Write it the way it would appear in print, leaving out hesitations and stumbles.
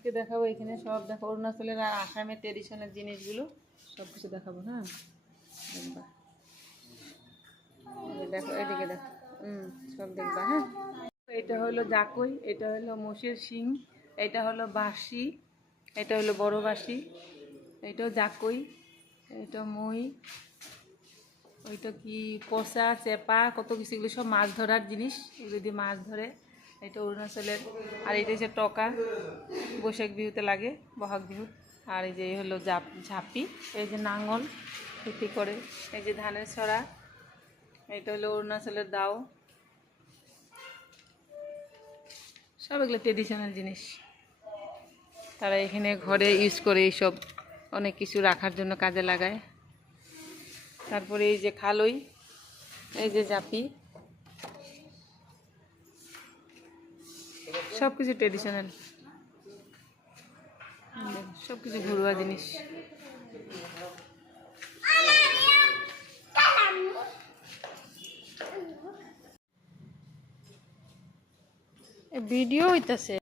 আজকে দেখাবো এখানে সব দেখো অরুণাচলের আর আসামের ট্রেডিশনাল জিনিসগুলো সব কিছু দেখাবো। হ্যাঁ দেখবা, দেখো এদিকে দেখো, সব দেখবা। হ্যাঁ এটা হলো জাকই, এটা হলো মোষের শিং, এটা হলো বাঁশি, এটা হলো বড় বাঁশি, এটাও জাকই, এটা মই, ওইটা কি কষা চেপা কত কিছু, এগুলো সব মাছ ধরার জিনিস, এগুলো দিয়ে মাছ ধরে। এটা অরুণাচলের। আর এটা হচ্ছে টকা, বৈশাখ বিহুতে লাগে, বহাগ বিহু। আর এই যে হলো ঝাঁপি, এই যে নাঙল খেতি করে, এই যে ধানের ছড়া, এটা হলো অরুণাচলের দাও। সব এগুলো ট্রেডিশনাল জিনিস, তারা এখানে ঘরে ইউজ করে, এইসব অনেক কিছু রাখার জন্য কাজে লাগায়। তারপরে এই যে খালই, এই যে জাপি, সব কিছু ট্রেডিশনাল, সব কিছু ঘরোয়া জিনিস। ভিডিও হইতাছে।